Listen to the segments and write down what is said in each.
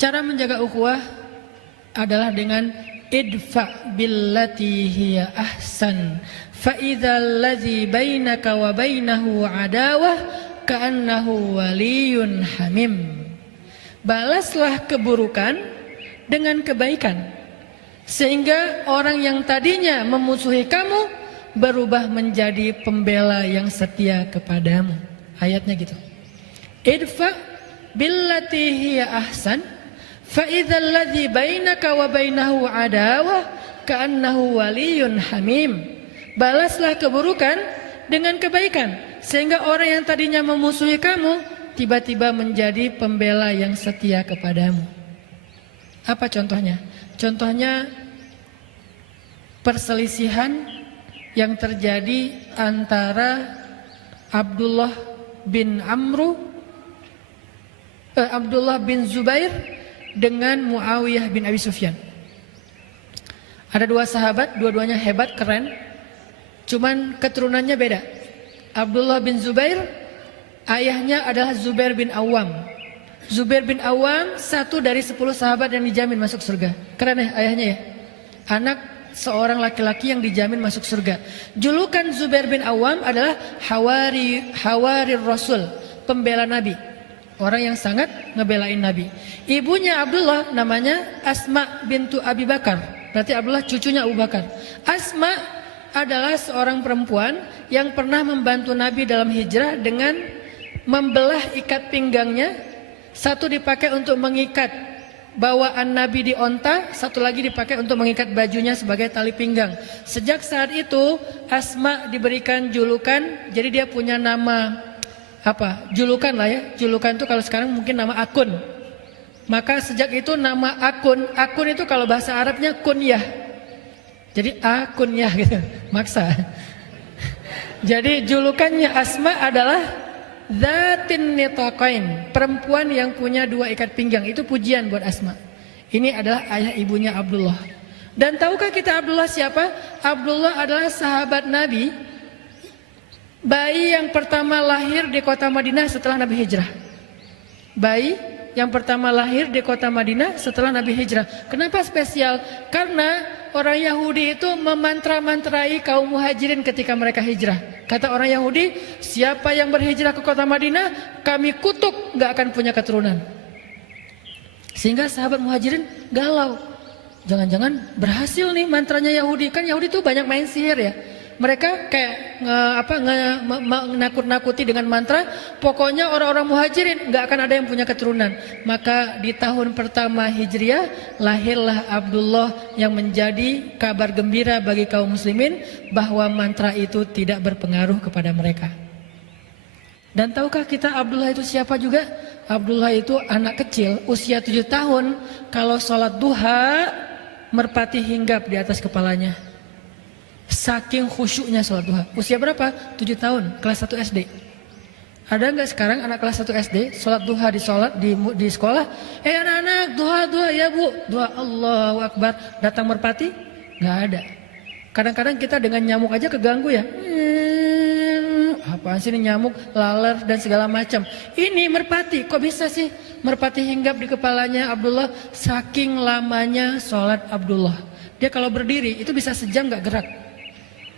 Cara menjaga ukhuwah adalah dengan idfa billati hiya ahsan fa idzal ladzi bainaka wa bainahu adawah ka'annahu waliyyun hamim. Balaslah keburukan dengan kebaikan, sehingga orang yang tadinya memusuhi kamu berubah menjadi pembela yang setia kepadamu. Ayatnya gitu. Idfa billati hiya ahsan fa idzal ladzi bainaka wa bainahu adawah ka'annahu waliyyun hamim. Balaslah keburukan dengan kebaikan, sehingga orang yang tadinya memusuhi kamu tiba-tiba menjadi pembela yang setia kepadamu. Apa contohnya? Contohnya perselisihan yang terjadi antara Abdullah bin Zubair dengan Muawiyah bin Abi Sufyan. Ada dua sahabat, dua-duanya hebat, keren, cuman keturunannya beda. Abdullah bin Zubair, ayahnya adalah Zubair bin Awam. Zubair bin Awam satu dari 10 sahabat yang dijamin masuk surga. Keren ya ayahnya ya. Anak seorang laki-laki yang dijamin masuk surga. Julukan Zubair bin Awam adalah Hawari Rasul, pembela Nabi. Orang yang sangat ngebelain Nabi. Ibunya Abdullah namanya Asma bintu Abi Bakar. Berarti Abdullah cucunya Abu Bakar. Asma adalah seorang perempuan yang pernah membantu Nabi dalam hijrah dengan membelah ikat pinggangnya. Satu dipakai untuk mengikat bawaan Nabi di onta, satu lagi dipakai untuk mengikat bajunya sebagai tali pinggang. Sejak saat itu Asma diberikan julukan, jadi dia punya nama apa? Julukan lah ya. Julukan itu kalau sekarang mungkin nama akun. Maka sejak itu nama akun itu kalau bahasa Arabnya kunyah. Jadi akunyah gitu, maksa. Jadi julukannya Asma adalah Zatin nitaqain, perempuan yang punya dua ikat pinggang. Itu pujian buat Asma. Ini adalah ayah ibunya Abdullah. Dan tahukah kita Abdullah siapa? Abdullah adalah sahabat Nabi, bayi yang pertama lahir di kota Madinah setelah Nabi hijrah. Bayi yang pertama lahir di kota Madinah setelah Nabi hijrah. Kenapa spesial? Karena orang Yahudi itu memantra-mantrai kaum muhajirin ketika mereka hijrah. Kata orang Yahudi, siapa yang berhijrah ke kota Madinah, kami kutuk, gak akan punya keturunan. Sehingga sahabat muhajirin galau. Jangan-jangan berhasil nih mantranya Yahudi. Kan Yahudi tuh banyak main sihir ya. Mereka kayak menakut-nakuti dengan mantra. Pokoknya orang-orang muhajirin gak akan ada yang punya keturunan. Maka di tahun pertama Hijriah lahirlah Abdullah yang menjadi kabar gembira bagi kaum muslimin bahwa mantra itu tidak berpengaruh kepada mereka. Dan tahukah kita Abdullah itu siapa juga? Abdullah itu anak kecil usia 7 tahun. Kalau sholat duha merpati hinggap di atas kepalanya. Saking khusyuknya sholat duha. Usia berapa? 7 tahun, kelas 1 SD. Ada nggak sekarang anak kelas 1 SD sholat duha di sekolah? Anak-anak duha ya bu, duha Allahu Akbar. Datang merpati? Nggak ada. Kadang-kadang kita dengan nyamuk aja keganggu ya. Apaan sih ini nyamuk, laler dan segala macam. Ini merpati, kok bisa sih merpati hinggap di kepalanya Abdullah? Saking lamanya sholat Abdullah. Dia kalau berdiri itu bisa sejam nggak gerak.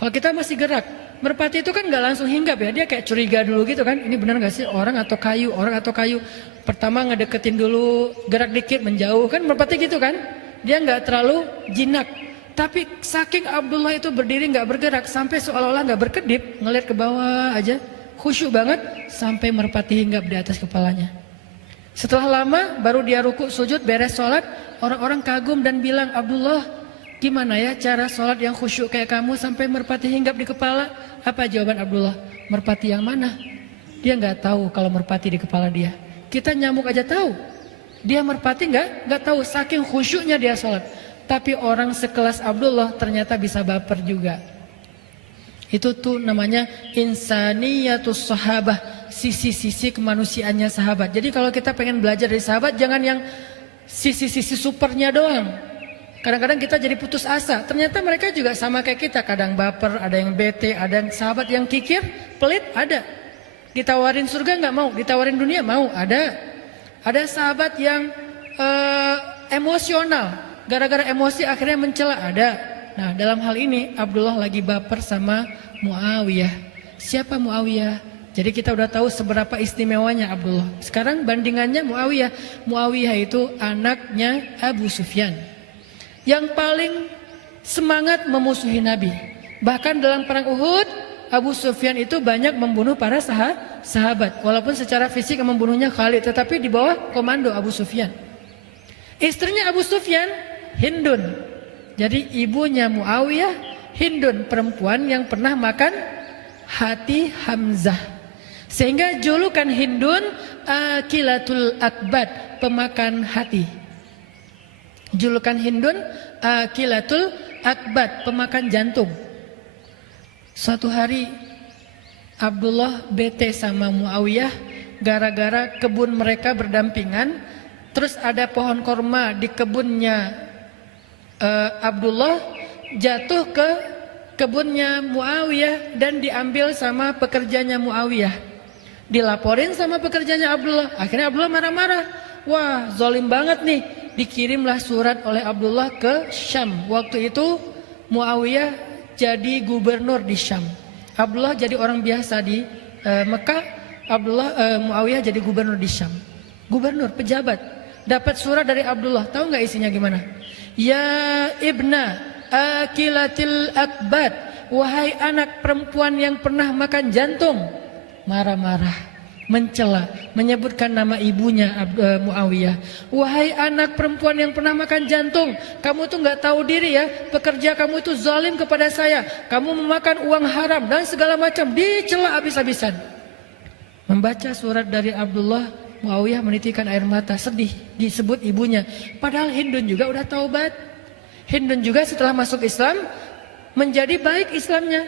Kalau kita masih gerak, merpati itu kan nggak langsung hinggap ya, dia kayak curiga dulu gitu kan. Ini benar nggak sih orang atau kayu? Pertama ngedeketin dulu, gerak dikit menjauh kan merpati gitu kan. Dia nggak terlalu jinak. Tapi saking Abdullah itu berdiri nggak bergerak sampai seolah-olah nggak berkedip, ngeliat ke bawah aja, khusyuk banget sampai merpati hinggap di atas kepalanya. Setelah lama baru dia rukuk sujud beres sholat, orang-orang kagum dan bilang, Abdullah, gimana ya cara sholat yang khusyuk kayak kamu sampai merpati hinggap di kepala? Apa jawaban Abdullah? Merpati yang mana? Dia nggak tahu kalau merpati di kepala dia. Kita nyamuk aja tahu. Dia merpati nggak tahu, saking khusyuknya dia sholat. Tapi orang sekelas Abdullah ternyata bisa baper juga. Itu tuh namanya insaniyatus sahabah, sisi-sisi kemanusiaannya sahabat. Jadi kalau kita pengen belajar dari sahabat, jangan yang sisi-sisi supernya doang. Kadang-kadang kita jadi putus asa. Ternyata mereka juga sama kayak kita. Kadang baper, ada yang bete, ada yang sahabat yang kikir, pelit, ada. Ditawarin surga nggak mau, ditawarin dunia mau, ada. Ada sahabat yang emosional, gara-gara emosi akhirnya mencela, ada. Nah, dalam hal ini Abdullah lagi baper sama Muawiyah. Siapa Muawiyah? Jadi kita udah tahu seberapa istimewanya Abdullah. Sekarang bandingannya Muawiyah. Muawiyah itu anaknya Abu Sufyan, yang paling semangat memusuhi Nabi. Bahkan dalam perang Uhud, Abu Sufyan itu banyak membunuh para sahabat. Walaupun secara fisik membunuhnya Khalid, tetapi di bawah komando Abu Sufyan. Istrinya Abu Sufyan, Hindun. Jadi ibunya Muawiyah, Hindun, perempuan yang pernah makan hati Hamzah. Sehingga julukan Hindun Akilatul Akbad, pemakan hati. Julukan Hindun Akilatul Akbad, pemakan jantung. Suatu hari Abdullah bete sama Muawiyah gara-gara kebun mereka berdampingan. Terus ada pohon korma di kebunnya Abdullah jatuh ke kebunnya Muawiyah dan diambil sama pekerjanya Muawiyah. Dilaporin sama pekerjanya Abdullah. Akhirnya Abdullah marah-marah. Wah, zalim banget nih. Dikirimlah surat oleh Abdullah ke Syam. Waktu itu Muawiyah jadi gubernur di Syam. Abdullah jadi orang biasa di Mekah. Muawiyah jadi gubernur di Syam. Gubernur, pejabat. Dapat surat dari Abdullah. Tahu nggak isinya gimana? Ya ibna akilatil akbad, wahai anak perempuan yang pernah makan jantung. Marah-marah, mencela, menyebutkan nama ibunya Muawiyah. Wahai anak perempuan yang pernah makan jantung, kamu tuh nggak tahu diri ya, pekerja kamu itu zalim kepada saya, kamu memakan uang haram dan segala macam, dicela habis-habisan. Membaca surat dari Abdullah, Muawiyah menitikkan air mata, sedih, disebut ibunya. Padahal Hindun juga udah taubat. Hindun juga setelah masuk Islam menjadi baik Islamnya.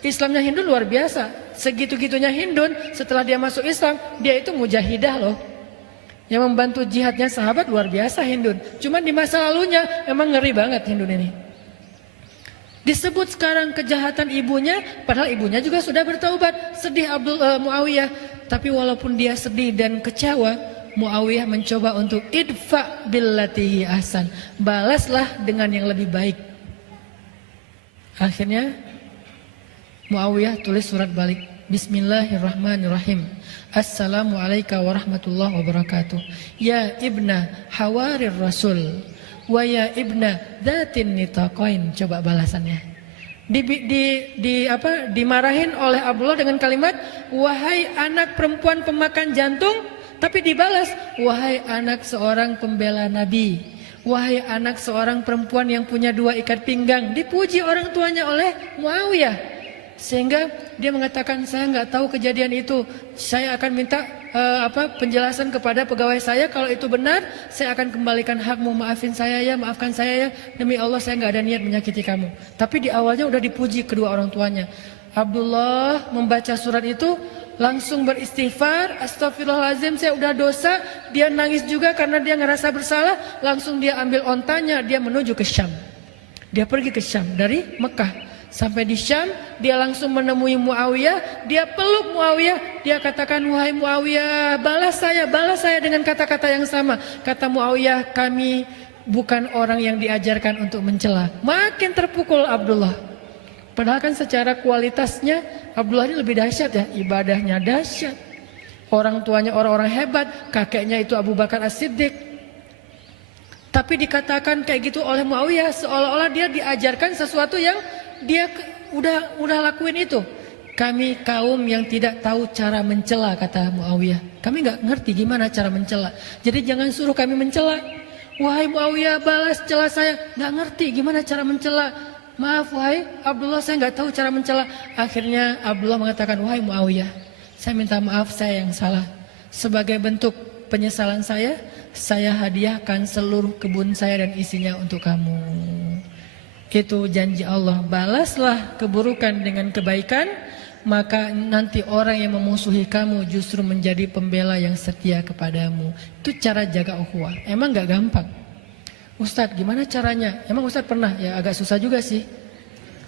Islamnya Hindun luar biasa. Segitu-gitunya Hindun setelah dia masuk Islam, dia itu mujahidah loh. Yang membantu jihadnya sahabat luar biasa Hindun. Cuman di masa lalunya emang ngeri banget Hindun ini. Disebut sekarang kejahatan ibunya, padahal ibunya juga sudah bertaubat. Sedih Muawiyah. Tapi walaupun dia sedih dan kecewa, Muawiyah mencoba untuk idfa billatihi ahsan, balaslah dengan yang lebih baik. Akhirnya Muawiyah tulis surat balik. Bismillahirrahmanirrahim. Assalamualaikum warahmatullahi wabarakatuh. Ya ibna hawarir rasul wa ya ibna dzatin nitaqain. Coba balasannya. Dimarahin oleh Abdullah dengan kalimat wahai anak perempuan pemakan jantung, tapi dibalas wahai anak seorang pembela Nabi, wahai anak seorang perempuan yang punya dua ikat pinggang. Dipuji orang tuanya oleh Muawiyah, sehingga dia mengatakan saya nggak tahu kejadian itu, saya akan minta penjelasan kepada pegawai saya, kalau itu benar saya akan kembalikan hakmu, maafin saya ya, maafkan saya ya, demi Allah saya nggak ada niat menyakiti kamu. Tapi di awalnya udah dipuji kedua orang tuanya. Abdullah membaca surat itu langsung beristighfar, astagfirullahaladzim saya udah dosa. Dia nangis juga karena dia ngerasa bersalah. Langsung dia ambil ontanya, dia menuju ke Syam. Dia pergi ke Syam dari Mekah. Sampai di Syam, dia langsung menemui Muawiyah, dia peluk Muawiyah, dia katakan wahai Muawiyah, balas saya dengan kata-kata yang sama. Kata Muawiyah, kami bukan orang yang diajarkan untuk mencela. Makin terpukul Abdullah. Padahal kan secara kualitasnya Abdullah ini lebih dahsyat ya, ibadahnya dahsyat. Orang tuanya orang-orang hebat, kakeknya itu Abu Bakar As-Siddiq. Tapi dikatakan kayak gitu oleh Muawiyah, seolah-olah dia diajarkan sesuatu yang dia udah lakuin itu. Kami kaum yang tidak tahu cara mencela, kata Muawiyah. Kami nggak ngerti gimana cara mencela. Jadi jangan suruh kami mencela. Wahai Muawiyah, balas cela saya. Nggak ngerti gimana cara mencela. Maaf wahai Abdullah, saya nggak tahu cara mencela. Akhirnya Abdullah mengatakan, wahai Muawiyah, saya minta maaf, saya yang salah. Sebagai bentuk penyesalan saya hadiahkan seluruh kebun saya dan isinya untuk kamu. Itu janji Allah, balaslah keburukan dengan kebaikan, maka nanti orang yang memusuhi kamu justru menjadi pembela yang setia kepadamu. Itu cara jaga ukhuwah. Emang gak gampang. Ustadz gimana caranya? Emang Ustadz pernah? Ya agak susah juga sih.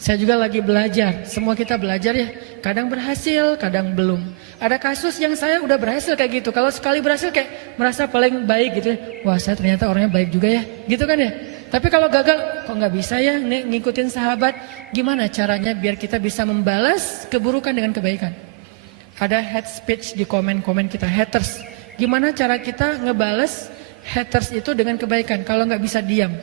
Saya juga lagi belajar, semua kita belajar ya. Kadang berhasil, kadang belum. Ada kasus yang saya udah berhasil kayak gitu. Kalau sekali berhasil kayak merasa paling baik gitu ya. Wah, saya ternyata orangnya baik juga ya, gitu kan ya. Tapi kalau gagal, kok nggak bisa ya ngikutin sahabat. Gimana caranya biar kita bisa membalas keburukan dengan kebaikan? Ada hate speech di komen-komen kita, haters. Gimana cara kita ngebales haters itu dengan kebaikan kalau nggak bisa diam?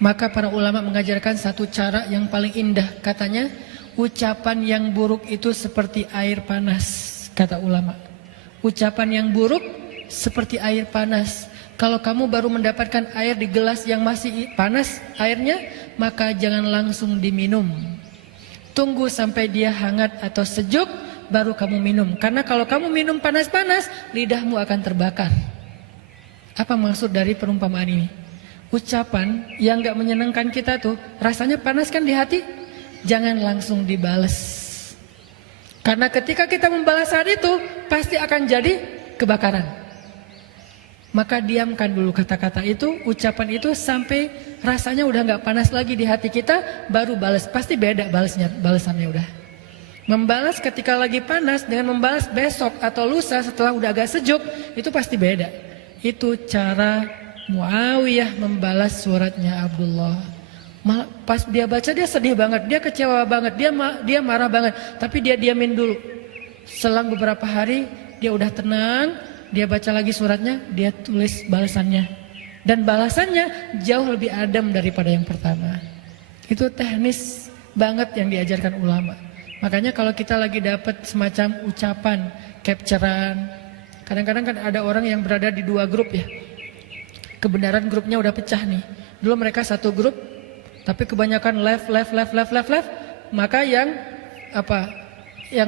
Maka para ulama mengajarkan satu cara yang paling indah. Katanya, ucapan yang buruk itu seperti air panas, kata ulama. Ucapan yang buruk seperti air panas. Kalau kamu baru mendapatkan air di gelas yang masih panas airnya, maka jangan langsung diminum. Tunggu sampai dia hangat atau sejuk, baru kamu minum. Karena kalau kamu minum panas-panas, lidahmu akan terbakar. Apa maksud dari perumpamaan ini? Ucapan yang gak menyenangkan kita tuh rasanya panas kan di hati, jangan langsung dibales. Karena ketika kita membalas saat itu pasti akan jadi kebakaran. Maka diamkan dulu kata-kata itu, ucapan itu sampai rasanya udah gak panas lagi di hati kita, baru balas. Pasti beda balasannya udah. Membalas ketika lagi panas dengan membalas besok atau lusa setelah udah agak sejuk, itu pasti beda. Itu cara Muawiyah membalas suratnya Abdullah. Pas dia baca dia sedih banget, dia kecewa banget, dia marah banget. Tapi dia diamin dulu. Selang beberapa hari dia udah tenang, dia baca lagi suratnya, dia tulis balasannya. Dan balasannya jauh lebih adem daripada yang pertama. Itu teknis banget yang diajarkan ulama. Makanya kalau kita lagi dapat semacam ucapan, capturean, kadang-kadang kan ada orang yang berada di dua grup ya. Kebenaran grupnya udah pecah nih. Dulu mereka satu grup, tapi kebanyakan left. Maka yang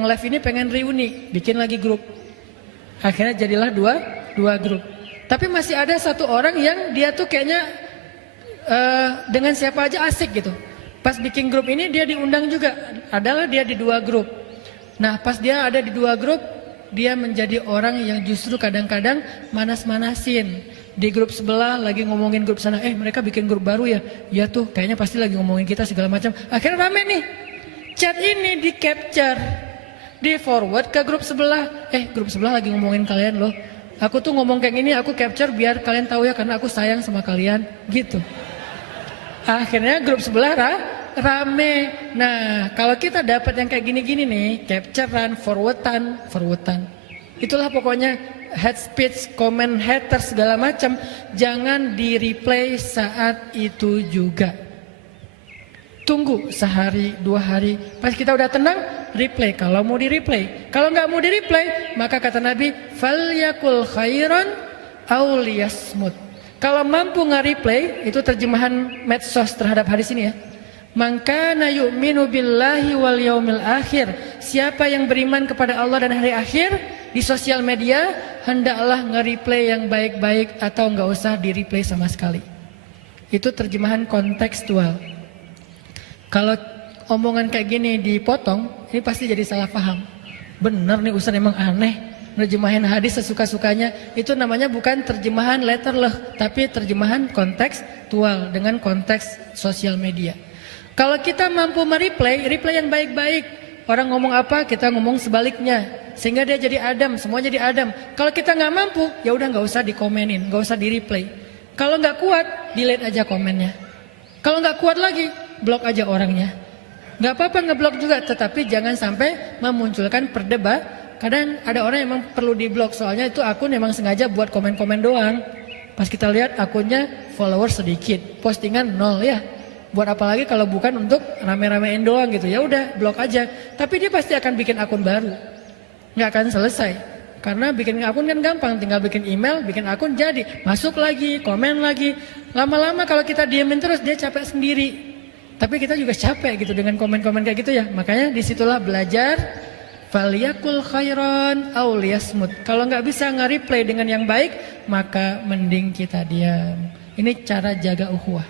left ini pengen reuni, bikin lagi grup. Akhirnya jadilah dua grup. Tapi masih ada satu orang yang dia tuh kayaknya dengan siapa aja asik gitu. Pas bikin grup ini dia diundang juga. Adalah dia di dua grup. Nah pas dia ada di dua grup, dia menjadi orang yang justru kadang-kadang manas-manasin. Di grup sebelah lagi ngomongin grup sana, mereka bikin grup baru ya. Ya tuh kayaknya pasti lagi ngomongin kita segala macam. Akhirnya rame nih. Chat ini di capture, di forward ke grup sebelah. Grup sebelah lagi ngomongin kalian loh. Aku tuh ngomong kayak gini, aku capture biar kalian tahu ya karena aku sayang sama kalian. Gitu. Akhirnya grup sebelah rame. Nah kalau kita dapat yang kayak gini-gini nih, capturean, forwardan. Itulah pokoknya head speech, comment haters segala macam, jangan di replay saat itu juga. Tunggu sehari, 2 hari, pas kita udah tenang, replay kalau mau di replay. Kalau nggak mau di replay, maka kata Nabi, falyakul khairan aw liyasmut. Kalau mampu nge-replay, itu terjemahan medsos terhadap hadis ini ya. Man kana yu'minu billahi wal yaumil akhir. Siapa yang beriman kepada Allah dan hari akhir di sosial media, hendaklah nge-replay yang baik-baik atau enggak usah di-replay sama sekali. Itu terjemahan kontekstual. Kalau omongan kayak gini dipotong, ini pasti jadi salah paham. Bener nih Ustaz emang aneh. Nerjemahin hadis sesuka-sukanya. Itu namanya bukan terjemahan letterleh, tapi terjemahan kontekstual dengan konteks sosial media. Kalau kita mampu mereplay, replay yang baik-baik. Orang ngomong apa, kita ngomong sebaliknya. Sehingga dia jadi adem, semua jadi adem. Kalau kita nggak mampu, ya udah nggak usah dikomenin, nggak usah di-replay. Kalau nggak kuat, delete aja komennya. Kalau nggak kuat lagi, blok aja orangnya. Nggak apa-apa ngeblok juga, tetapi jangan sampai memunculkan perdebatan. Kadang ada orang yang memang perlu diblok, soalnya itu akun memang sengaja buat komen-komen doang. Pas kita lihat akunnya follower sedikit, postingan 0 ya. Buat apa lagi kalau bukan untuk rame-ramein doang gitu. Ya udah blok aja. Tapi dia pasti akan bikin akun baru. Nggak akan selesai. Karena bikin akun kan gampang. Tinggal bikin email, bikin akun jadi. Masuk lagi, komen lagi. Lama-lama kalau kita diemin terus dia capek sendiri. Tapi kita juga capek gitu dengan komen-komen kayak gitu ya. Makanya disitulah belajar. Falyakul khairan aw liyasmut. Kalau nggak bisa nge-replay dengan yang baik, maka mending kita diam. Ini cara jaga ukhuwah.